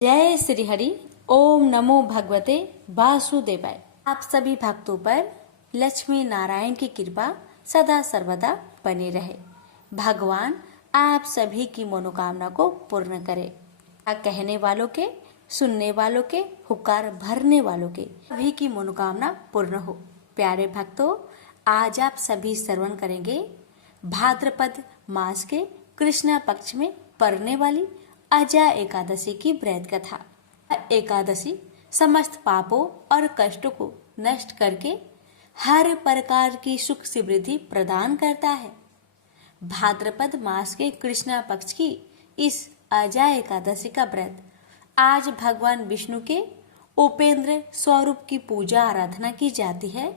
जय श्री हरि। ओम नमो भगवते वासुदेवाय। आप सभी भक्तों पर लक्ष्मी नारायण की कृपा सदा सर्वदा बनी रहे। भगवान आप सभी की मनोकामना को पूर्ण करे। कहने वालों के, सुनने वालों के, हुक्कार भरने वालों के सभी की मनोकामना पूर्ण हो। प्यारे भक्तों, आज आप सभी श्रवण करेंगे भाद्रपद मास के कृष्ण पक्ष में पड़ने वाली अजा एकादशी की व्रत कथा। एकादशी समस्त पापों और कष्टों को नष्ट करके हर प्रकार की सुख समृद्धि प्रदान करता है। भाद्रपद मास के कृष्ण पक्ष की इस अजा एकादशी का व्रत आज भगवान विष्णु के उपेंद्र स्वरूप की पूजा आराधना की जाती है।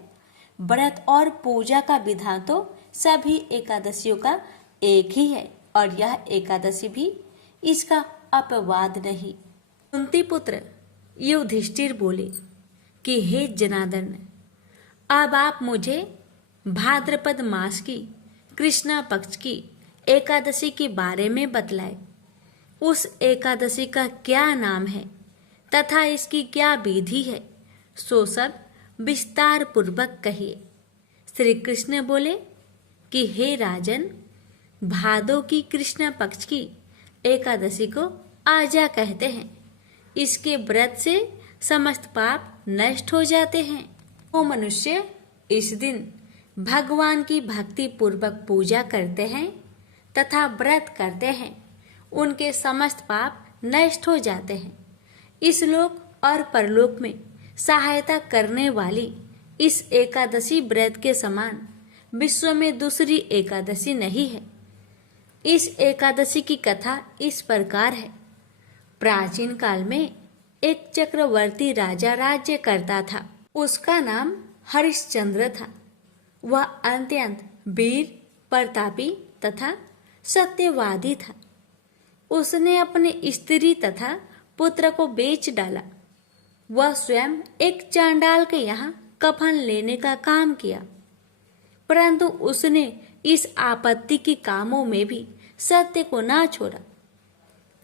व्रत और पूजा का विधान तो सभी एकादशियों का एक ही है और यह एकादशी भी इसका अपवाद नहीं। कुंती पुत्र युधिष्ठिर बोले कि हे जनार्दन, अब आप मुझे भाद्रपद मास की कृष्णा पक्ष की एकादशी के बारे में बतलाए। उस एकादशी का क्या नाम है तथा इसकी क्या विधि है, सो सब विस्तार पूर्वक कहिए। श्री कृष्ण बोले कि हे राजन, भादो की कृष्ण पक्ष की एकादशी को आजा कहते हैं। इसके व्रत से समस्त पाप नष्ट हो जाते हैं। वो मनुष्य इस दिन भगवान की भक्ति पूर्वक पूजा करते हैं तथा व्रत करते हैं, उनके समस्त पाप नष्ट हो जाते हैं। इस लोक और परलोक में सहायता करने वाली इस एकादशी व्रत के समान विश्व में दूसरी एकादशी नहीं है। इस एकादशी की कथा इस प्रकार है। प्राचीन काल में एक चक्रवर्ती राजा राज्य करता था। उसका नाम हरिश्चंद्र था। वह अत्यंत वीर, प्रतापी तथा सत्यवादी था। उसने अपने स्त्री तथा पुत्र को बेच डाला। वह स्वयं एक चांडाल के यहाँ कफन लेने का काम किया, परंतु उसने इस आपत्ति के कामों में भी सत्य को ना छोड़ा।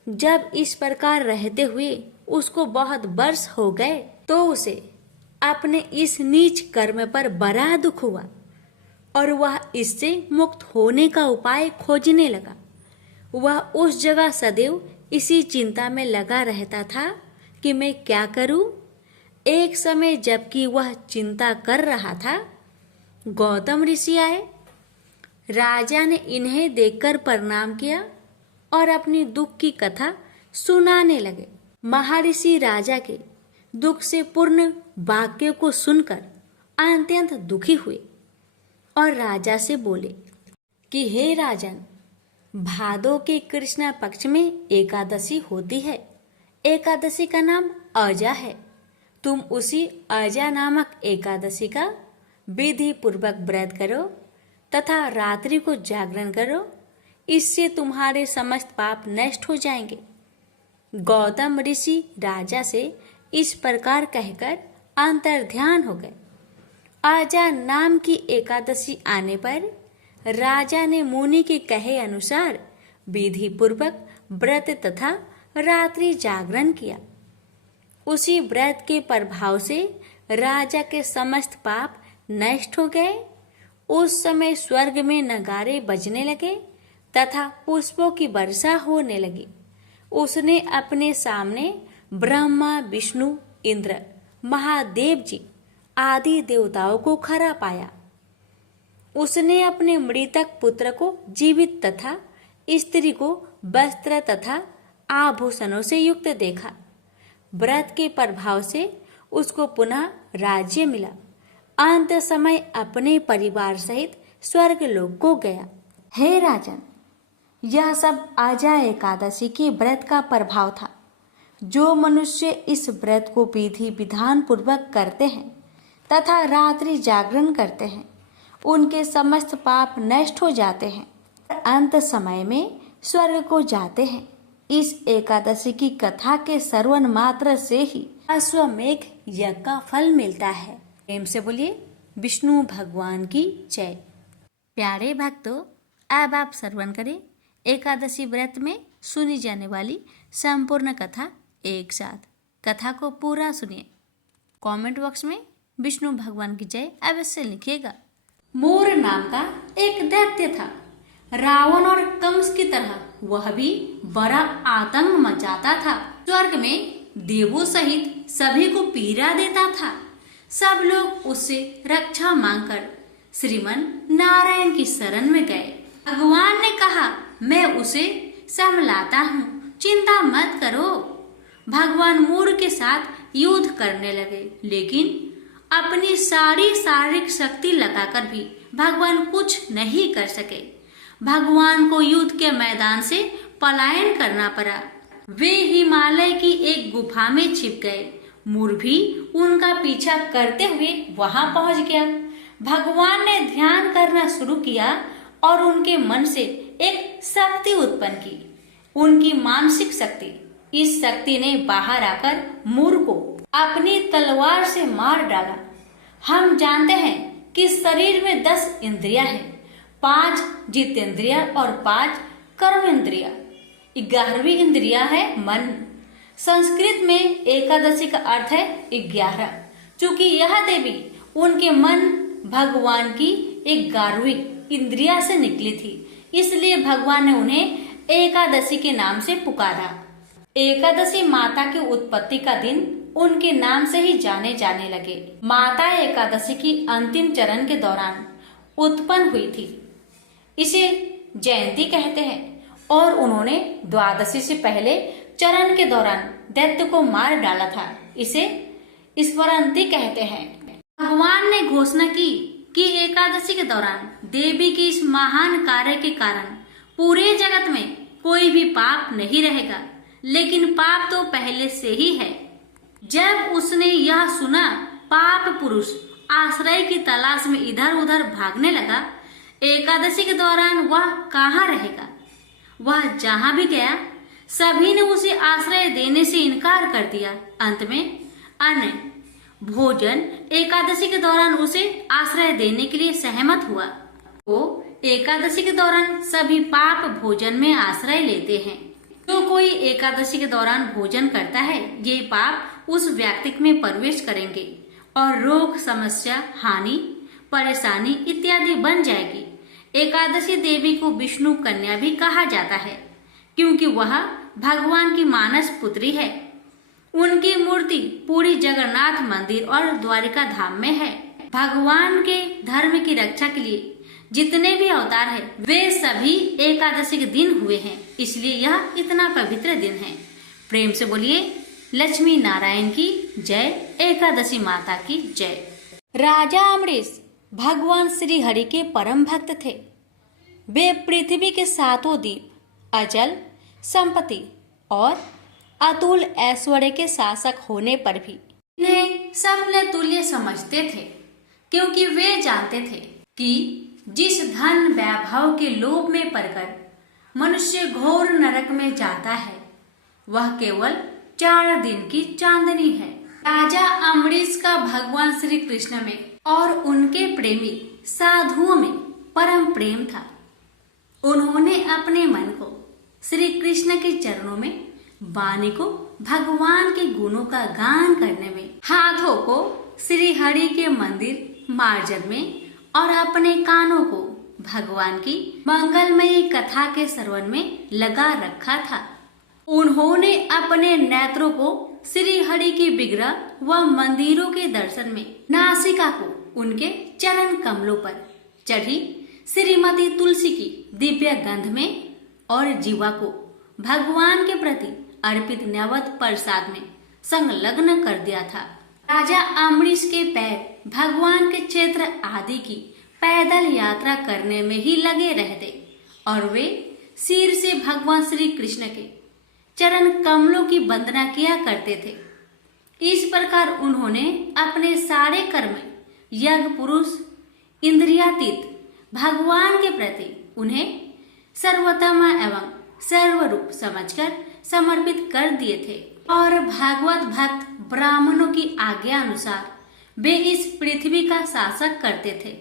जब इस प्रकार रहते हुए उसको बहुत वर्ष हो गए तो उसे अपने इस नीच कर्म पर बड़ा दुख हुआ और वह इससे मुक्त होने का उपाय खोजने लगा। वह उस जगह सदैव इसी चिंता में लगा रहता था कि मैं क्या करूं। एक समय जबकि वह चिंता कर रहा था, गौतम ऋषि आए। राजा ने इन्हें देखकर प्रणाम किया और अपनी दुख की कथा सुनाने लगे। महर्षि राजा के दुख से पूर्ण वाक्य को सुनकर अत्यंत दुखी हुए और राजा से बोले कि हे राजन, भादो के कृष्ण पक्ष में एकादशी होती है। एकादशी का नाम अजा है। तुम उसी अजा नामक एकादशी का विधि पूर्वक व्रत करो तथा रात्रि को जागरण करो। इससे तुम्हारे समस्त पाप नष्ट हो जाएंगे। गौतम ऋषि राजा से इस प्रकार कहकर अंतर्ध्यान हो गए। आजा नाम की एकादशी आने पर राजा ने मुनि के कहे अनुसार विधि पूर्वक व्रत तथा रात्रि जागरण किया। उसी व्रत के प्रभाव से राजा के समस्त पाप नष्ट हो गए। उस समय स्वर्ग में नगारे बजने लगे तथा पुष्पों की वर्षा होने लगी। उसने अपने सामने ब्रह्मा, विष्णु, इंद्र, महादेव जी आदि देवताओं को खड़ा पाया। उसने अपने मृतक पुत्र को जीवित तथा स्त्री को वस्त्र तथा आभूषणों से युक्त देखा। व्रत के प्रभाव से उसको पुनः राज्य मिला। अंत समय अपने परिवार सहित स्वर्ग लोक को गया। हे राजन, यह सब आजा एकादशी के व्रत का प्रभाव था। जो मनुष्य इस व्रत को विधि विधान पूर्वक करते हैं तथा रात्रि जागरण करते हैं, उनके समस्त पाप नष्ट हो जाते हैं, अंत समय में स्वर्ग को जाते हैं। इस एकादशी की कथा के श्रवण मात्र से ही अश्वमेघ यज्ञ का फल मिलता है। प्रेम से बोलिए विष्णु भगवान की जय। प्यारे भक्तों, अब आप श्रवण करें एकादशी व्रत में सुनी जाने वाली संपूर्ण कथा एक साथ कथा को पूरा सुनिए। कमेंट बॉक्स में विष्णु भगवान की जय अवश्य लिखिएगा। मोर नाम का एक दैत्य था। रावण और कंस की तरह वह भी बड़ा आतंक मचाता था। स्वर्ग में देवों सहित सभी को पीड़ा देता था। सब लोग उससे रक्षा मांगकर श्रीमन नारायण की शरण में गए। भगवान ने कहा, मैं उसे संभलाता हूँ, चिंता मत करो। भगवान मोर के साथ युद्ध करने लगे, लेकिन अपनी सारी शारीरिक शक्ति लगाकर भी भगवान कुछ नहीं कर सके। भगवान को युद्ध के मैदान से पलायन करना पड़ा। वे हिमालय की एक गुफा में छिप गए। मोर भी उनका पीछा करते हुए वहां पहुंच गया। भगवान ने ध्यान करना शुरू किया और उनके मन से एक शक्ति उत्पन्न की, उनकी मानसिक शक्ति। इस शक्ति ने बाहर आकर मोर को अपनी तलवार से मार डाला। हम जानते हैं कि शरीर में 10 इंद्रियां हैं, 5 जितेंद्रिया और 5 कर्मेंद्रिया। 11वीं इंद्रिया है मन। संस्कृत में एकादशी का अर्थ है 11। चूंकि यह देवी उनके मन भगवान की 11वीं इंद्रिया से निकली थी, इसलिए भगवान ने उन्हें एकादशी के नाम से पुकारा। एकादशी माता की उत्पत्ति का दिन उनके नाम से ही जाने जाने लगे। माता एकादशी की अंतिम चरण के दौरान उत्पन्न हुई थी, इसे जयंती कहते हैं। और उन्होंने द्वादशी से पहले चरण के दौरान दैत्य को मार डाला था, इसे स्मरणती कहते हैं। भगवान ने घोषणा की कि एकादशी के दौरान देवी की इस महान कार्य के कारण पूरे जगत में कोई भी पाप नहीं रहेगा, लेकिन पाप तो पहले से ही है। जब उसने यह सुना, पाप पुरुष आश्रय की तलाश में इधर उधर भागने लगा। एकादशी के दौरान वह कहाँ रहेगा? वह जहाँ भी गया, सभी ने उसे आश्रय देने से इनकार कर दिया। अंत में अन्न भोजन एकादशी के दौरान उसे आश्रय देने के लिए सहमत हुआ। वो एकादशी के दौरान सभी पाप भोजन में आश्रय लेते हैं। जो कोई एकादशी के दौरान भोजन करता है, ये पाप उस व्यक्ति में प्रवेश करेंगे और रोग, समस्या, हानि, परेशानी इत्यादि बन जाएगी। एकादशी देवी को विष्णु कन्या भी कहा जाता है, क्योंकि वह भगवान की मानस पुत्री है। उनकी मूर्ति पूरी जगन्नाथ मंदिर और द्वारिका धाम में है। भगवान के धर्म की रक्षा के लिए जितने भी अवतार हैं, वे सभी एकादशी के दिन हुए हैं, इसलिए यह इतना पवित्र दिन है। प्रेम से बोलिए लक्ष्मी नारायण की जय, एकादशी माता की जय। राजा अमरीश भगवान श्री हरि के परम भक्त थे। वे पृथ्वी के 7 द्वीप, अचल संपत्ति और अतुल ऐश्वर्य के शासक होने पर भी इन्हें सबने तुल्य समझते थे, क्योंकि वे जानते थे कि जिस धन वैभव के लोभ में पड़कर मनुष्य घोर नरक में जाता है, वह केवल 4 दिन की चांदनी है। राजा अमरीश का भगवान श्री कृष्ण में और उनके प्रेमी साधुओं में परम प्रेम था। उन्होंने अपने मन को श्री कृष्ण के चरणों में, वाणी को भगवान के गुणों का गान करने में, हाथों को श्री हरि के मंदिर मार्जन में और अपने कानों को भगवान की मंगलमयी कथा के श्रवण में लगा रखा था। उन्होंने अपने नेत्रों को श्री हरि के विग्रह व मंदिरों के दर्शन में, नासिका को उनके चरण कमलों पर चढ़ी श्रीमती तुलसी की दिव्य गंध में और जीवा को भगवान के प्रति अर्पित नैवेद्य प्रसाद में संलग्न कर दिया था। राजा अमरीश के पैर भगवान के क्षेत्र आदि की पैदल यात्रा करने में ही लगे रहते और वे सिर से भगवान श्री कृष्ण के चरण कमलों की वंदना किया करते थे। इस प्रकार उन्होंने अपने सारे कर्म यज्ञ, पुरुष, इंद्रियातीत भगवान के प्रति उन्हें सर्वोत्तम एवं सर्वरूप समझकर समर्पित कर दिए थे और भागवत भक्त ब्राह्मणों की आज्ञा अनुसार वे इस पृथ्वी का शासक करते थे।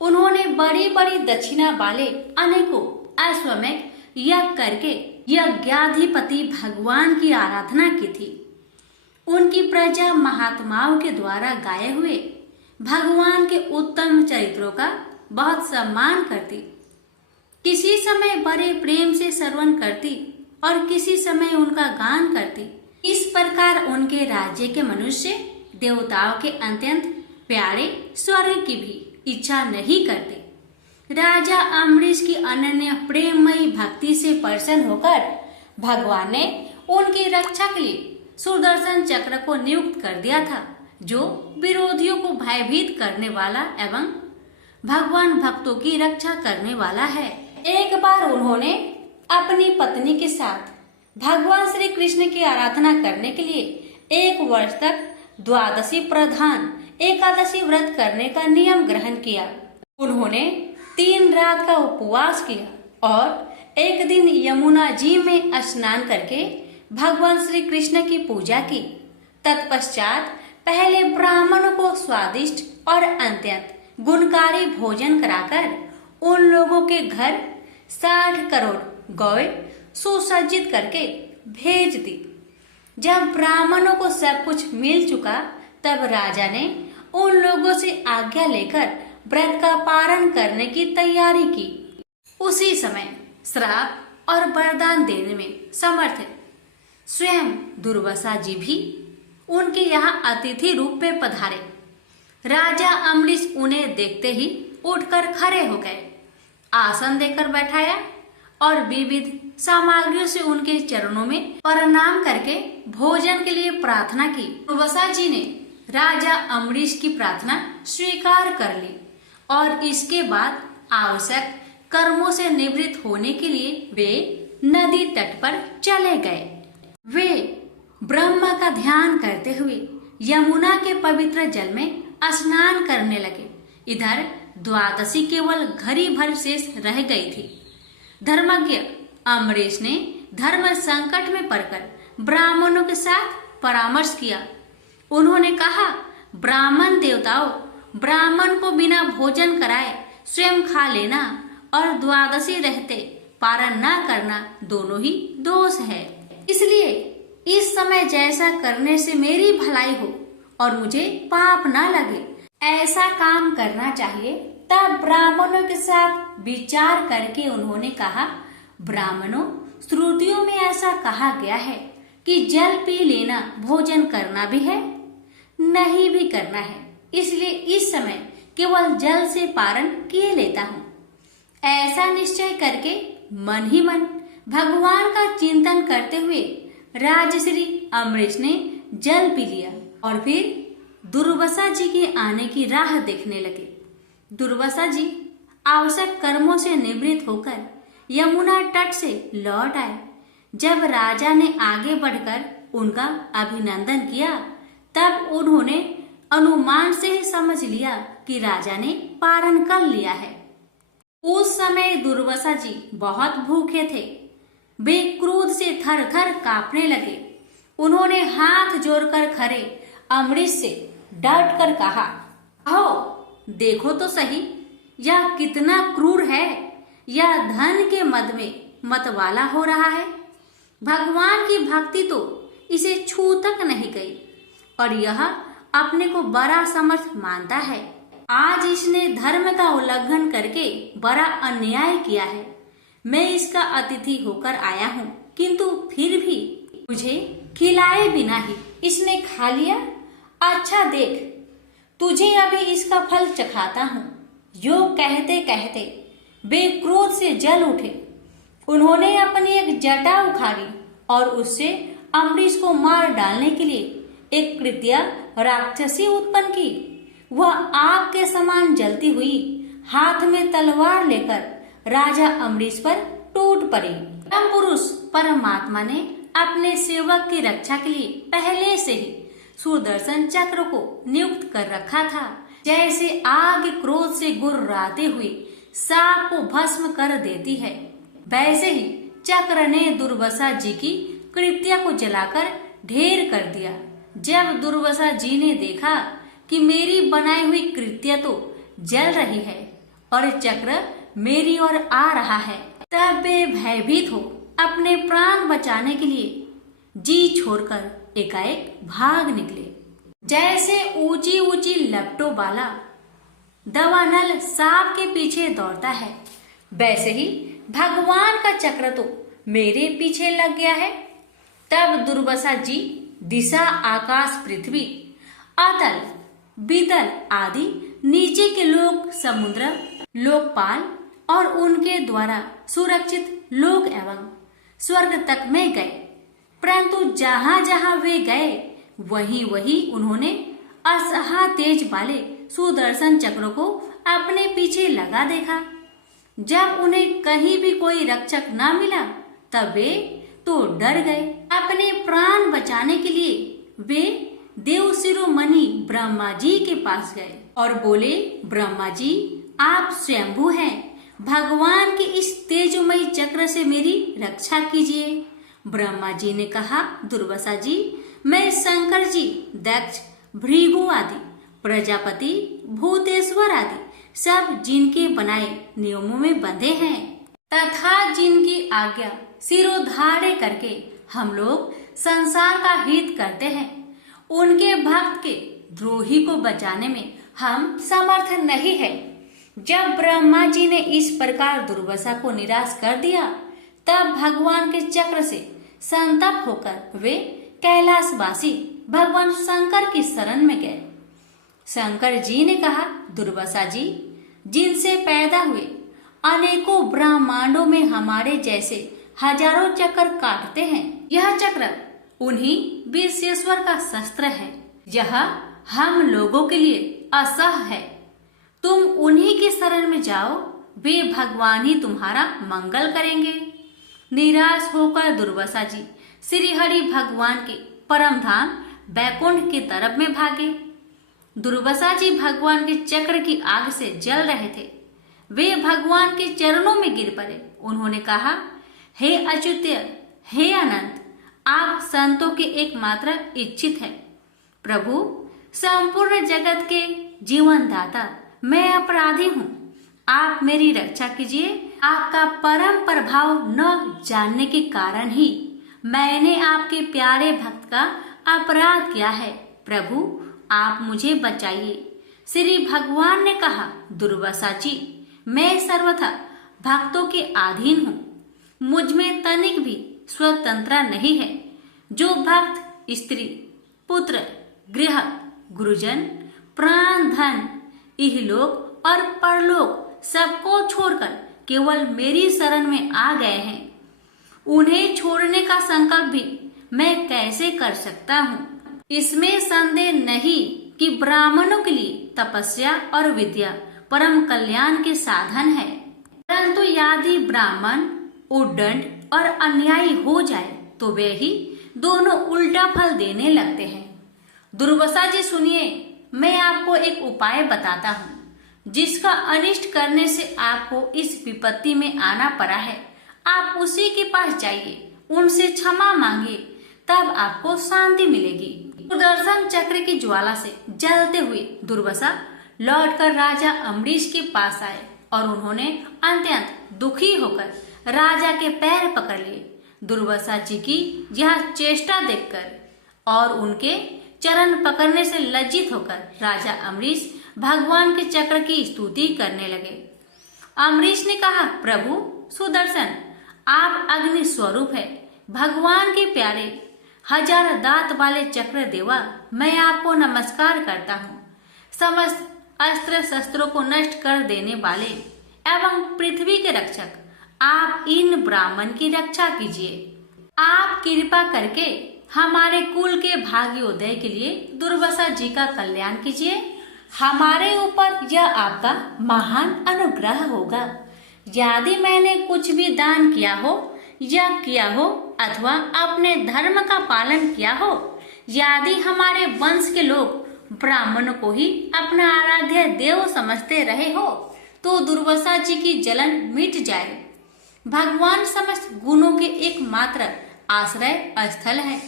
उन्होंने बड़ी बड़ी दक्षिणा वाले अनेकों अश्वमेध यज्ञ करके यज्ञाधिपति भगवान की आराधना की थी। उनकी प्रजा महात्माओं के द्वारा गाए हुए भगवान के उत्तम चरित्रों का बहुत सम्मान करती। किसी समय बड़े प्रेम से श्रवण करती और किसी समय उनका गान करती। इस प्रकार उनके राज्य के मनुष्य देवताओं के अत्यंत प्यारे स्वर्ग की भी इच्छा नहीं करते। राजा अम्बरीश की अनन्य प्रेममयी भक्ति से प्रसन्न होकर भगवान ने उनकी रक्षा के लिए सुदर्शन चक्र को नियुक्त कर दिया था, जो विरोधियों को भयभीत करने वाला एवं भगवान भक्तों की रक्षा करने वाला है। एक बार उन्होंने अपनी पत्नी के साथ भगवान श्री कृष्ण की आराधना करने के लिए 1 वर्ष तक द्वादशी प्रधान एकादशी व्रत करने का नियम ग्रहण किया। उन्होंने 3 रात का उपवास किया और एक दिन यमुना जी में स्नान करके भगवान श्री कृष्ण की पूजा की। तत्पश्चात पहले ब्राह्मणों को स्वादिष्ट और अत्यंत गुणकारी भोजन कराकर उन लोगों के घर 60 करोड़ गौएं सुसज्जित करके भेज दी। जब ब्राह्मणों को सब कुछ मिल चुका तब राजा ने उन लोगों से आज्ञा लेकर व्रत का पारण करने की तैयारी की। उसी समय श्राप और वरदान देने में समर्थ स्वयं दुर्वासा जी भी उनके यहाँ अतिथि रूप में पधारे। राजा अम्बरीश उन्हें देखते ही उठकर खड़े हो गए, आसन देकर बैठाया और विविध सामग्रियों से उनके चरणों में प्रणाम करके भोजन के लिए प्रार्थना की। दुर्वासा जी ने राजा अम्बरीश की प्रार्थना स्वीकार कर ली और इसके बाद आवश्यक कर्मों से निवृत्त होने के लिए वे नदी तट पर चले गए। वे ब्रह्मा का ध्यान करते हुए यमुना के पवित्र जल में स्नान करने लगे। इधर द्वादशी केवल घड़ी भर शेष रह गई थी। धर्मज्ञ अम्बरीश ने धर्म संकट में पड़कर ब्राह्मणों के साथ परामर्श किया। उन्होंने कहा, ब्राह्मण देवताओं, ब्राह्मण को बिना भोजन कराए स्वयं खा लेना और द्वादशी रहते पारण न करना दोनों ही दोष है। इसलिए इस समय जैसा करने से मेरी भलाई हो और मुझे पाप न लगे ऐसा काम करना चाहिए। तब ब्राह्मणों के साथ विचार करके उन्होंने कहा, ब्राह्मणों, श्रुतियों में ऐसा कहा गया है कि जल पी लेना भोजन करना भी है, नहीं भी करना है। इसलिए इस समय केवल जल से पारण किए लेता हूँ। ऐसा निश्चय करके मन ही मन भगवान का चिंतन करते हुए राजश्री अम्बरीश ने जल पी लिया और फिर दुर्वासा जी के आने की राह देखने लगे। दुर्वासा जी आवश्यक कर्मों से निवृत्त होकर यमुना तट से लौट आए। जब राजा ने आगे बढ़कर उनका अभिनंदन किया तब उन्होंने अनुमान से ही समझ लिया कि राजा ने पारण कर लिया है। उस समय दुर्वासा जी बहुत भूखे थे। वे क्रोध से थर थर कांपने लगे। उन्होंने हाथ जोड़कर खड़े अम्बरीश से डट कर कहा, आओ देखो तो सही, यह कितना क्रूर है। यह धन के मद में मतवाला हो रहा है। भगवान की भक्ति तो इसे छू तक नहीं गई और यह अपने को बड़ा समर्थ मानता है। आज इसने धर्म का उल्लंघन करके बड़ा अन्याय किया है। मैं इसका अतिथि होकर आया हूँ, किंतु फिर भी मुझे खिलाए बिना ही इसने खा लिया। अच्छा देख, तुझे अभी इसका फल चखाता हूँ। यो कहते कहते वे क्रोध से जल उठे। उन्होंने अपनी एक जटा उखाड़ी और उससे अम्बरीश को मार डालने के लिए एक कृत्या राक्षसी उत्पन्न की। वह आग के समान जलती हुई हाथ में तलवार लेकर राजा अम्बरीश पर टूट पड़ी। परम पुरुष परमात्मा ने अपने सेवक की रक्षा के लिए पहले से ही सुदर्शन चक्र को नियुक्त कर रखा था। जैसे आग क्रोध से गुर्राते हुए सांप को भस्म कर देती है, वैसे ही चक्र ने दुर्वासा जी की कृत्या को जलाकर ढेर कर दिया। जब दुर्वासा जी ने देखा कि मेरी बनाई हुई कृत्या तो जल रही है और चक्र मेरी ओर आ रहा है, तब वे भयभीत हो अपने प्राण बचाने के लिए जी छोड़कर एकाएक भाग निकले। जैसे ऊंची ऊंची लपटों वाला दवानल सांप के पीछे दौड़ता है, वैसे ही भगवान का चक्र तो मेरे पीछे लग गया है। तब दुर्वासा जी दिशा, आकाश, पृथ्वी, अतल, बीतल आदि नीचे के लोक, समुद्र, लोकपाल और उनके द्वारा सुरक्षित लोक एवं स्वर्ग तक में गए। परंतु जहां जहां वे गए वहीं वहीं उन्होंने असहा तेज वाले सुदर्शन चक्र को अपने पीछे लगा देखा। जब उन्हें कहीं भी कोई रक्षक न मिला तब वे तो डर गए। अपने प्राण बचाने के लिए वे देव शिरोमणि ब्रह्मा जी के पास गए और बोले, ब्रह्मा जी आप स्वयंभू हैं, भगवान के इस तेजमयी चक्र से मेरी रक्षा कीजिए। ब्रह्मा जी ने कहा, दुर्वासा जी मैं शंकर जी, दक्ष, भृगु आदि, प्रजापति, भूतेश्वर आदि सब जिनके बनाए नियमों में बंधे हैं तथा जिनकी आज्ञा सिरोधार्य करके हम लोग संसार का हित करते हैं, उनके भक्त के द्रोही को बचाने में हम समर्थ नहीं है। जब ब्रह्मा जी ने इस प्रकार दुर्वासा को निराश कर दिया तब भगवान के चक्र से संतप्त होकर वे कैलाशवासी भगवान शंकर की शरण में गए। शंकर जी ने कहा, दुर्वासा जी जिनसे पैदा हुए अनेकों ब्रह्मांडों में हमारे जैसे हजारों चक्र काटते हैं, यह चक्र उन्हीं विश्वेश्वर का शस्त्र है। यह हम लोगों के लिए असह्य है। तुम उन्हीं की शरण में जाओ, वे भगवान ही तुम्हारा मंगल करेंगे। निराश होकर दुर्वासा जी श्री हरि भगवान के परम धाम बैकुंठ की तरफ में भागे। दुर्वासा जी भगवान के चक्र की आग से जल रहे थे। वे भगवान के चरणों में गिर पड़े। उन्होंने कहा, हे अच्युत्य, हे अनंत, आप संतों के एकमात्र इच्छित है। प्रभु, संपूर्ण जगत के जीवन दाता मैं अपराधी हूँ, आप मेरी रक्षा कीजिए। आपका परम प्रभाव न जानने के कारण ही मैंने आपके प्यारे भक्त का अपराध किया है। प्रभु, आप मुझे बचाइए। श्री भगवान ने कहा, दुर्वासा जी मैं सर्वथा भक्तों के अधीन हूँ, मुझ में तनिक भी स्वतंत्रता नहीं है। जो भक्त स्त्री, पुत्र, गृह, गुरुजन, प्राण, धन, इहलोक और परलोक सबको छोड़कर केवल मेरी शरण में आ गए हैं, उन्हें छोड़ने का संकल्प भी मैं कैसे कर सकता हूँ। इसमें संदेह नहीं कि ब्राह्मणों के लिए तपस्या और विद्या परम कल्याण के साधन है, परंतु यदि ब्राह्मण उद्दंड और अन्यायी हो जाए तो वे ही दोनों उल्टा फल देने लगते हैं। दुर्वासा जी सुनिए, मैं आपको एक उपाय बताता हूँ जिसका अनिष्ट करने से आपको इस विपत्ति में आना पड़ा है। आप उसी के पास जाइए, उनसे क्षमा मांगिए, तब आपको शांति मिलेगी। सुदर्शन चक्र की ज्वाला से जलते हुए दुर्वासा लौटकर राजा अम्बरीश के पास आए और उन्होंने अत्यंत दुखी होकर राजा के पैर पकड़ लिए। दुर्वासा जी की यह चेष्टा देखकर और उनके चरण पकड़ने से लज्जित होकर राजा अम्बरीश भगवान के चक्र की स्तुति करने लगे। अम्बरीश ने कहा, प्रभु सुदर्शन, आप अग्नि स्वरूप है, भगवान के प्यारे हजार दांत वाले चक्र देवा, मैं आपको नमस्कार करता हूँ। समस्त अस्त्र शस्त्रों को नष्ट कर देने वाले एवं पृथ्वी के रक्षक, आप इन ब्राह्मण की रक्षा कीजिए। आप कृपा करके हमारे कुल के भाग्योदय के लिए दुर्वासा जी का कल्याण कीजिए। हमारे ऊपर यह आपका महान अनुग्रह होगा। यदि मैंने कुछ भी दान किया हो या किया हो अथवा अपने धर्म का पालन किया हो, यदि हमारे वंश के लोग ब्राह्मणों को ही अपना आराध्य देव समझते रहे हो तो दुर्वासा जी की जलन मिट जाए। भगवान समस्त गुणों के एकमात्र आश्रय स्थल है।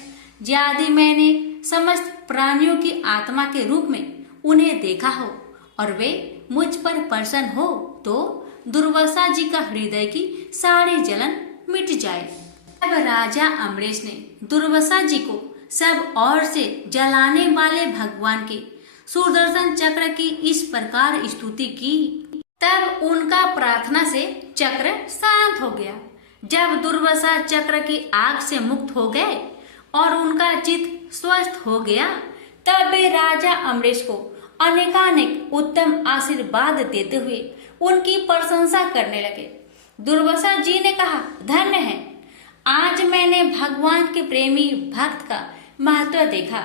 यदि मैंने समस्त प्राणियों की आत्मा के रूप में उन्हें देखा हो और वे मुझ पर प्रसन्न हो तो दुर्वासा जी का हृदय की सारी जलन मिट जाए। जब राजा अम्बरीश ने दुर्वासा जी को सब ओर से जलाने वाले भगवान के सुदर्शन चक्र की इस प्रकार स्तुति की, तब उनका प्रार्थना से चक्र शांत हो गया। जब दुर्वासा चक्र की आग से मुक्त हो गए और उनका चित्त स्वस्थ हो गया, तब वे राजा अम्बरीश को अनेकानेक उत्तम आशीर्वाद देते हुए उनकी प्रशंसा करने लगे। दुर्वासा जी ने कहा, धन्य है, आज मैंने भगवान के प्रेमी भक्त का महत्व देखा।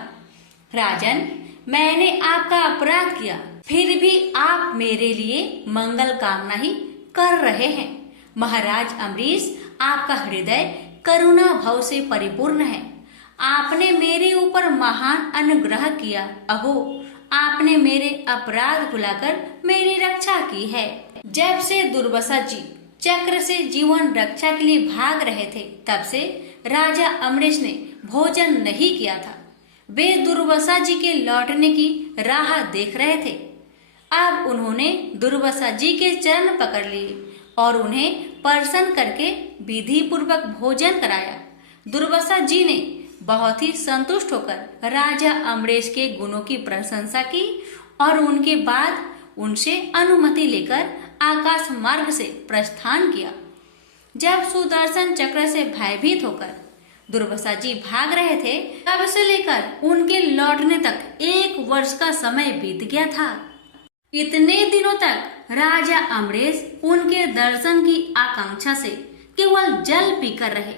राजन, मैंने आपका अपराध किया, फिर भी आप मेरे लिए मंगल कामना ही कर रहे हैं। महाराज अम्बरीश, आपका हृदय करुणा भाव से परिपूर्ण है। आपने मेरे ऊपर महान अनुग्रह किया। अहो, आपने मेरे अपराध भुलाकर मेरी रक्षा की है। जब से दुर्वासा जी चक्र से जीवन रक्षा के लिए भाग रहे थे, तब से राजा अम्बरीश ने भोजन नहीं किया था। वे दुर्वासा जी के लौटने की राह देख रहे थे। अब उन्होंने दुर्वासा जी के चरण पकड़ लिए और उन्हें प्रसन्न करके विधि पूर्वक भोजन कराया। दुर्वासा जी ने बहुत ही संतुष्ट होकर राजा अम्बरीश के गुणों की प्रशंसा की और उनके बाद उनसे अनुमति लेकर आकाश मार्ग से प्रस्थान किया। जब सुदर्शन चक्र से भयभीत होकर दुर्वासा जी भाग रहे थे, तब से लेकर उनके लौटने तक 1 वर्ष का समय बीत गया था। इतने दिनों तक राजा अम्बरीश उनके दर्शन की आकांक्षा से केवल जल पीकर रहे।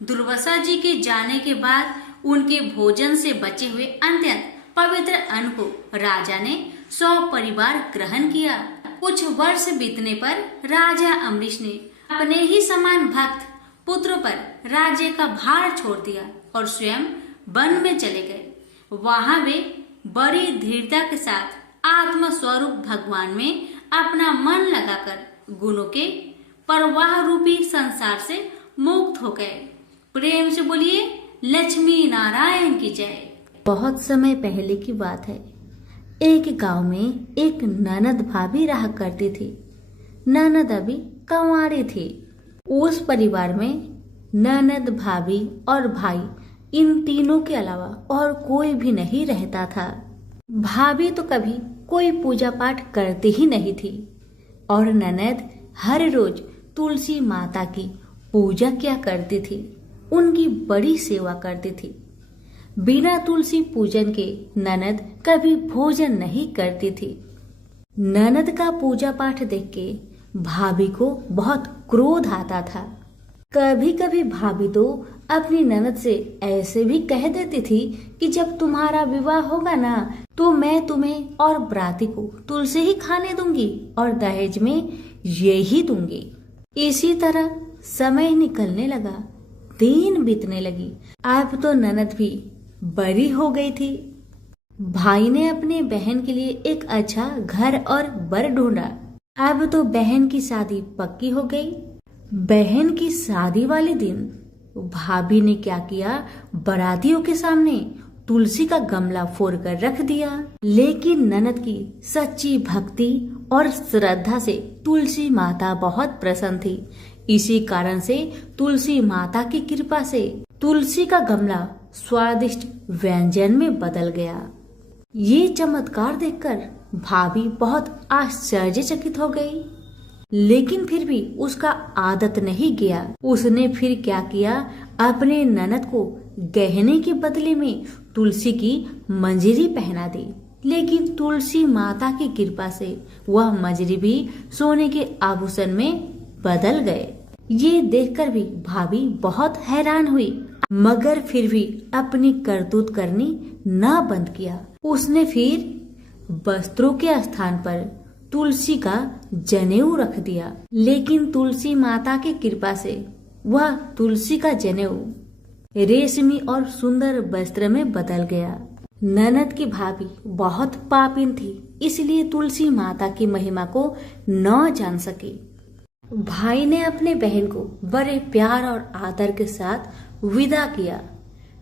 दुर्वासा जी के जाने के बाद उनके भोजन से बचे हुए अत्यंत पवित्र अन्न को राजा ने सपरिवार ग्रहण किया। कुछ वर्ष बीतने पर राजा अम्बरीश ने अपने ही समान भक्त पुत्र पर राज्य का भार छोड़ दिया और स्वयं वन में चले गए। वहां वे बड़ी धीरता के साथ आत्म स्वरूप भगवान में अपना मन लगाकर गुणों के प्रवाह रूपी संसार से मुक्त हो गए। प्रेम से बोलिए लक्ष्मी नारायण की जय। बहुत समय पहले की बात है। एक गांव में एक ननद भाभी रहा करती थी। ननद अभी कंवारी थी। उस परिवार में ननद, भाभी और भाई, इन तीनों के अलावा और कोई भी नहीं रहता था। भाभी तो कभी कोई पूजा पाठ करती ही नहीं थी और ननद हर रोज तुलसी माता की पूजा किया करती थी, उनकी बड़ी सेवा करती थी। बिना तुलसी पूजन के ननद कभी भोजन नहीं करती थी। ननद का पूजा पाठ देख के भाभी को बहुत क्रोध आता था। कभी कभी भाभी तो अपनी ननद से ऐसे भी कह देती थी कि जब तुम्हारा विवाह होगा ना, तो मैं तुम्हें और बराती को तुलसी ही खाने दूंगी और दहेज में यही दूंगी। इसी तरह समय निकलने लगा, दिन बीतने लगी। अब तो ननद भी बड़ी हो गई थी। भाई ने अपने बहन के लिए एक अच्छा घर और बर ढूंढा। अब तो बहन की शादी पक्की हो गई। बहन की शादी वाले दिन भाभी ने क्या किया, बारातियों के सामने तुलसी का गमला फोड़कर रख दिया। लेकिन ननद की सच्ची भक्ति और श्रद्धा से तुलसी माता बहुत प्रसन्न थी। इसी कारण से तुलसी माता की कृपा से तुलसी का गमला स्वादिष्ट व्यंजन में बदल गया। ये चमत्कार देखकर भाभी बहुत आश्चर्यचकित हो गई। लेकिन फिर भी उसका आदत नहीं गया। उसने फिर क्या किया, अपने ननद को गहने के बदले में तुलसी की मंजरी पहना दी। लेकिन तुलसी माता की कृपा से वह मंजरी भी सोने के आभूषण में बदल गए। ये देखकर भी भाभी बहुत हैरान हुई, मगर फिर भी अपनी करतूत करनी न बंद किया। उसने फिर वस्त्रों के स्थान पर तुलसी का जनेऊ रख दिया। लेकिन तुलसी माता की कृपा से वह तुलसी का जनेऊ रेशमी और सुंदर वस्त्र में बदल गया। ननद की भाभी बहुत पापिन थी, इसलिए तुलसी माता की महिमा को न जान सकी। भाई ने अपने बहन को बड़े प्यार और आदर के साथ विदा किया।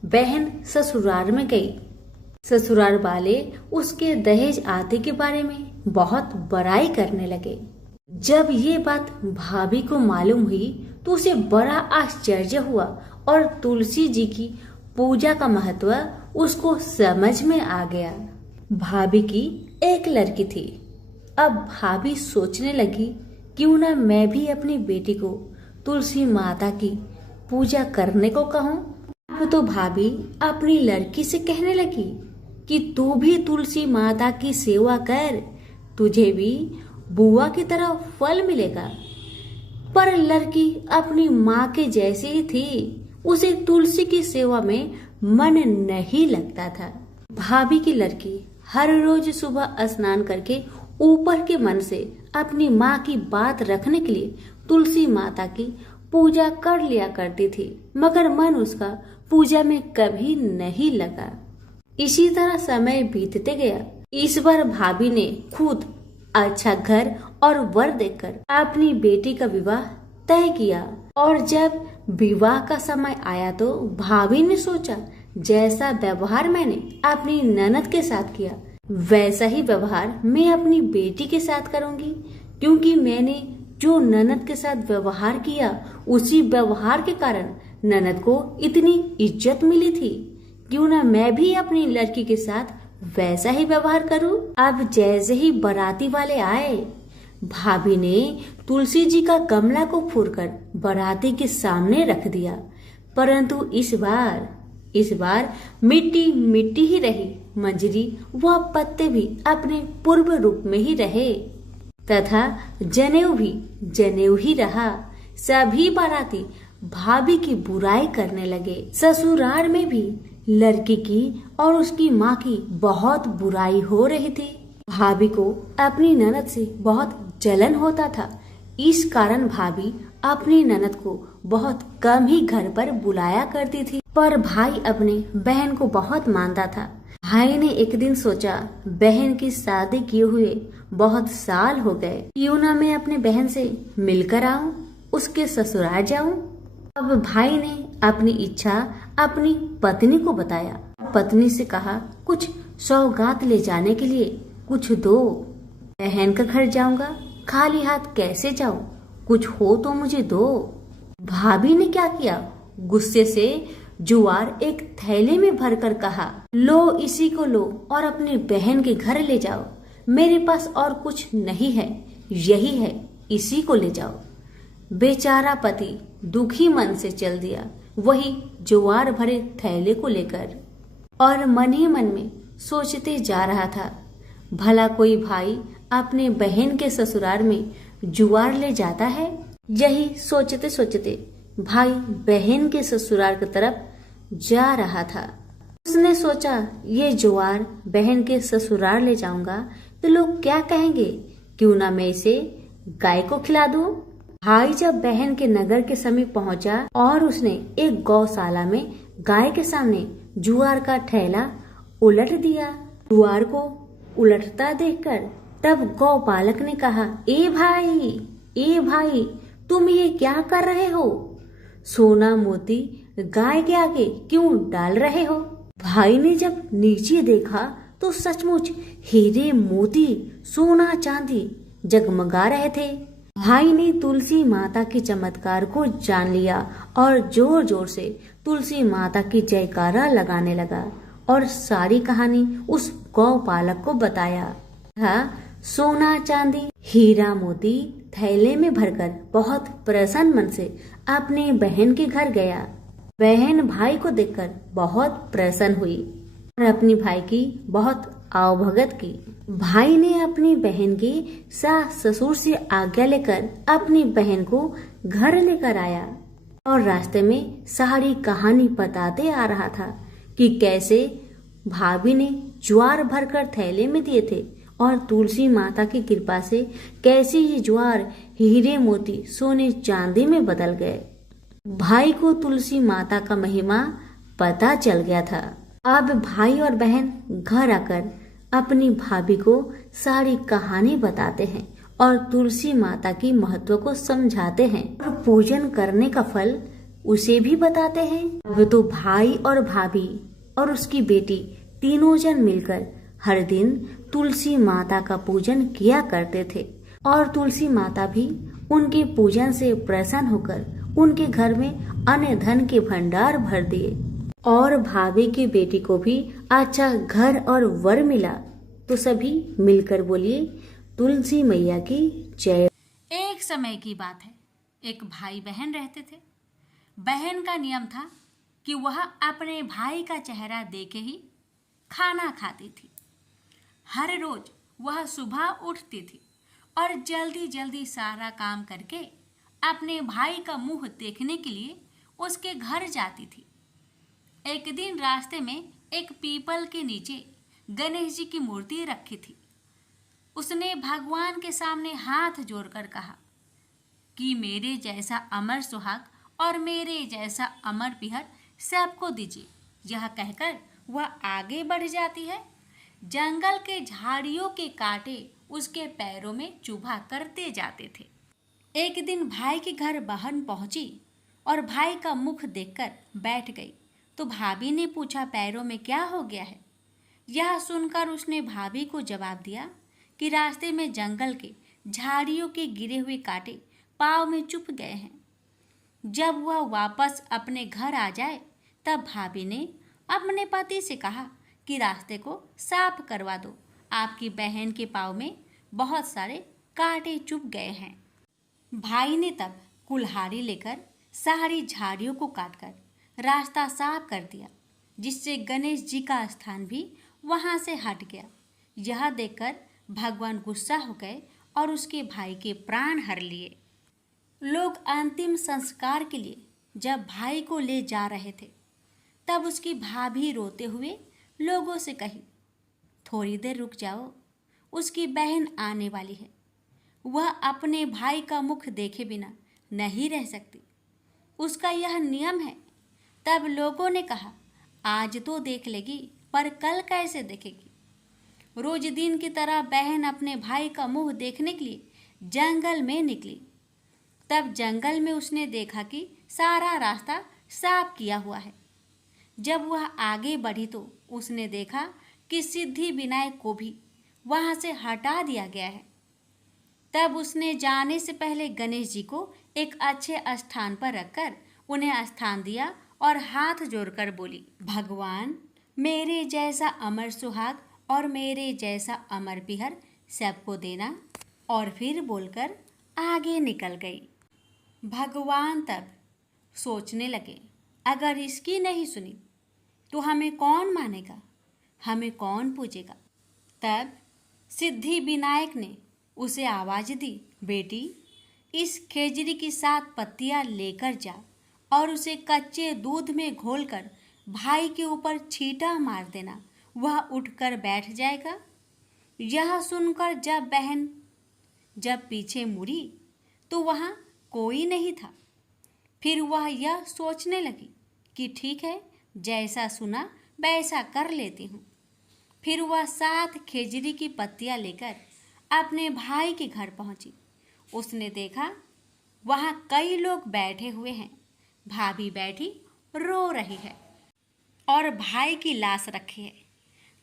बहन ससुराल में गई। ससुराल वाले उसके दहेज आदि के बारे में बहुत बड़ाई करने लगे। जब ये बात भाभी को मालूम हुई तो उसे बड़ा आश्चर्य हुआ और तुलसी जी की पूजा का महत्व उसको समझ में आ गया। भाभी की एक लड़की थी। अब भाभी सोचने लगी, क्यों ना मैं भी अपनी बेटी को तुलसी माता की पूजा करने को कहूँ। अब तो भाभी अपनी लड़की से कहने लगी कि तू भी तुलसी माता की सेवा कर, तुझे भी बुआ की तरह फल मिलेगा। पर लड़की अपनी माँ के जैसी ही थी, उसे तुलसी की सेवा में मन नहीं लगता था। भाभी की लड़की हर रोज सुबह स्नान करके ऊपर के मन से अपनी माँ की बात रखने के लिए तुलसी माता की पूजा कर लिया करती थी, मगर मन उसका पूजा में कभी नहीं लगा। इसी तरह समय बीतते गया। इस बार भाभी ने खुद अच्छा घर और वर देखकर अपनी बेटी का विवाह तय किया। और जब विवाह का समय आया तो भाभी ने सोचा, जैसा व्यवहार मैंने अपनी ननद के साथ किया वैसा ही व्यवहार मैं अपनी बेटी के साथ करूंगी, क्योंकि मैंने जो ननद के साथ व्यवहार किया उसी व्यवहार के कारण ननद को इतनी इज्जत मिली थी। क्यों ना मैं भी अपनी लड़की के साथ वैसा ही व्यवहार करूं। अब जैसे ही बाराती वाले आए, भाभी ने तुलसी जी का गमला को फोड़कर बाराती के सामने रख दिया, परंतु इस बार मिट्टी मिट्टी ही रही। मंजरी व पत्ते भी अपने पूर्व रूप में ही रहे तथा जनेऊ भी जनेऊ ही रहा। सभी बाराती भाभी की बुराई करने लगे। ससुराल में भी लड़की की और उसकी माँ की बहुत बुराई हो रही थी। भाभी को अपनी ननद से बहुत जलन होता था। इस कारण भाभी अपनी ननद को बहुत कम ही घर पर बुलाया करती थी। पर भाई अपने बहन को बहुत मानता था। भाई ने एक दिन सोचा, बहन की शादी किए हुए बहुत साल हो गए, क्यों ना मैं अपने बहन से मिलकर आऊं, उसके ससुराल जाऊं। अब भाई ने अपनी इच्छा अपनी पत्नी को बताया। पत्नी से कहा, कुछ सौगात ले जाने के लिए कुछ दो, बहन का घर जाऊंगा, खाली हाथ कैसे जाऊं, कुछ हो तो मुझे दो। भाभी ने क्या किया, गुस्से से जुआर एक थैले में भरकर कहा, लो इसी को लो और अपनी बहन के घर ले जाओ, मेरे पास और कुछ नहीं है, यही है, इसी को ले जाओ। बेचारा पति दुखी मन से चल दिया वही जुआर भरे थैले को लेकर, और मन ही मन में सोचते जा रहा था, भला कोई भाई अपने बहन के ससुराल में जुआर ले जाता है। यही सोचते सोचते भाई बहन के ससुराल की तरफ जा रहा था। उसने सोचा, ये जुआर बहन के ससुराल ले जाऊंगा तो लोग क्या कहेंगे, क्यों ना मैं इसे गाय को खिला दूं। भाई जब बहन के नगर के समीप पहुंचा और उसने एक गौशाला में गाय के सामने जुआर का थैला उलट दिया। जुआर को उलटता देखकर तब गौपालक ने कहा, ए भाई तुम ये क्या कर रहे हो, सोना मोती गाय के आगे क्यों डाल रहे हो। भाई ने जब नीचे देखा तो सचमुच हीरे मोती सोना चांदी जगमगा रहे थे। भाई ने तुलसी माता के चमत्कार को जान लिया और जोर जोर से तुलसी माता की जयकारा लगाने लगा और सारी कहानी उस गौपालक को बताया। सोना चांदी हीरा मोती थैले में भरकर बहुत प्रसन्न मन से अपने बहन के घर गया। बहन भाई को देखकर बहुत प्रसन्न हुई और अपनी भाई की बहुत आवभगत की। भाई ने अपनी बहन की सास ससुर से आज्ञा लेकर अपनी बहन को घर लेकर आया और रास्ते में सारी कहानी बताते आ रहा था कि कैसे भाभी ने ज्वार भरकर थैले में दिए थे और तुलसी माता की कृपा से कैसे ये ज्वार हीरे मोती सोने चांदी में बदल गए। भाई को तुलसी माता का महिमा पता चल गया था। अब भाई और बहन घर आकर अपनी भाभी को सारी कहानी बताते हैं और तुलसी माता की महत्व को समझाते हैं और पूजन करने का फल उसे भी बताते हैं। अब तो भाई और भाभी और उसकी बेटी तीनों जन मिलकर हर दिन तुलसी माता का पूजन किया करते थे और तुलसी माता भी उनके पूजन से प्रसन्न होकर उनके घर में अन्य धन के भंडार भर दिए और भाभी की बेटी को भी अच्छा घर और वर मिला। तो सभी मिलकर बोलिए तुलसी मैया की जय। एक समय की बात है, एक भाई बहन रहते थे। बहन का नियम था कि वह अपने भाई का चेहरा देख के ही खाना खाती थी। हर रोज वह सुबह उठती थी और जल्दी जल्दी सारा काम करके अपने भाई का मुंह देखने के लिए उसके घर जाती थी। एक दिन रास्ते में एक पीपल के नीचे गणेश जी की मूर्ति रखी थी। उसने भगवान के सामने हाथ जोड़कर कहा कि मेरे जैसा अमर सुहाग और मेरे जैसा अमर पिहर सबको दीजिए। यह कहकर वह आगे बढ़ जाती है। जंगल के झाड़ियों के कांटे उसके पैरों में चुभा करते जाते थे। एक दिन भाई के घर बहन पहुंची और भाई का मुख देखकर बैठ गई। तो भाभी ने पूछा, पैरों में क्या हो गया है? यह सुनकर उसने भाभी को जवाब दिया कि रास्ते में जंगल के झाड़ियों के गिरे हुए कांटे पाँव में चुभ गए हैं। जब वह वापस अपने घर आ जाए तब भाभी ने अपने पति से कहा कि रास्ते को साफ करवा दो, आपकी बहन के पाँव में बहुत सारे कांटे चुभ गए हैं। भाई ने तब कुल्हाड़ी लेकर सारी झाड़ियों को काटकर रास्ता साफ कर दिया, जिससे गणेश जी का स्थान भी वहां से हट गया। यह देखकर भगवान गुस्सा हो गए और उसके भाई के प्राण हर लिए। लोग अंतिम संस्कार के लिए जब भाई को ले जा रहे थे तब उसकी भाभी रोते हुए लोगों से कही, थोड़ी देर रुक जाओ, उसकी बहन आने वाली है, वह अपने भाई का मुख देखे बिना नहीं रह सकती, उसका यह नियम है। तब लोगों ने कहा, आज तो देख लेगी पर कल कैसे देखेगी? रोज दिन की तरह बहन अपने भाई का मुंह देखने के लिए जंगल में निकली। तब जंगल में उसने देखा कि सारा रास्ता साफ किया हुआ है। जब वह आगे बढ़ी तो उसने देखा कि सिद्धि विनायक को भी वहां से हटा दिया गया है। तब उसने जाने से पहले गणेश जी को एक अच्छे स्थान पर रखकर उन्हें स्थान दिया और हाथ जोड़कर बोली, भगवान मेरे जैसा अमर सुहाग और मेरे जैसा अमर पिहर सबको देना। और फिर बोलकर आगे निकल गई। भगवान तब सोचने लगे, अगर इसकी नहीं सुनी तो हमें कौन मानेगा, हमें कौन पूजेगा? तब सिद्धि विनायक ने उसे आवाज दी, बेटी इस खेजड़ी की 7 पत्तियां लेकर जा और उसे कच्चे दूध में घोलकर भाई के ऊपर छींटा मार देना, वह उठकर बैठ जाएगा। यह सुनकर जब बहन पीछे मुड़ी तो वहाँ कोई नहीं था। फिर वह यह सोचने लगी कि ठीक है, जैसा सुना वैसा कर लेती हूँ। फिर वह 7 खेजड़ी की पत्तियां लेकर अपने भाई के घर पहुंची। उसने देखा वहाँ कई लोग बैठे हुए हैं, भाभी बैठी रो रही है और भाई की लाश रखी है।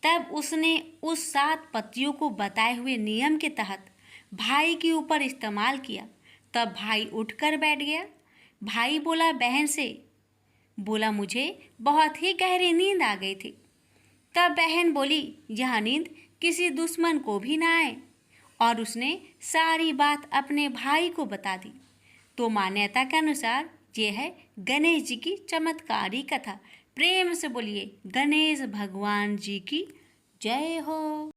तब उसने उस 7 पत्तियों को बताए हुए नियम के तहत भाई के ऊपर इस्तेमाल किया। तब भाई उठकर बैठ गया। भाई बोला बहन से, बोला मुझे बहुत ही गहरी नींद आ गई थी। तब बहन बोली, यह नींद किसी दुश्मन को भी ना आए, और उसने सारी बात अपने भाई को बता दी। तो मान्यता के अनुसार ये है गणेश जी की चमत्कारी कथा। प्रेम से बोलिए गणेश भगवान जी की जय हो।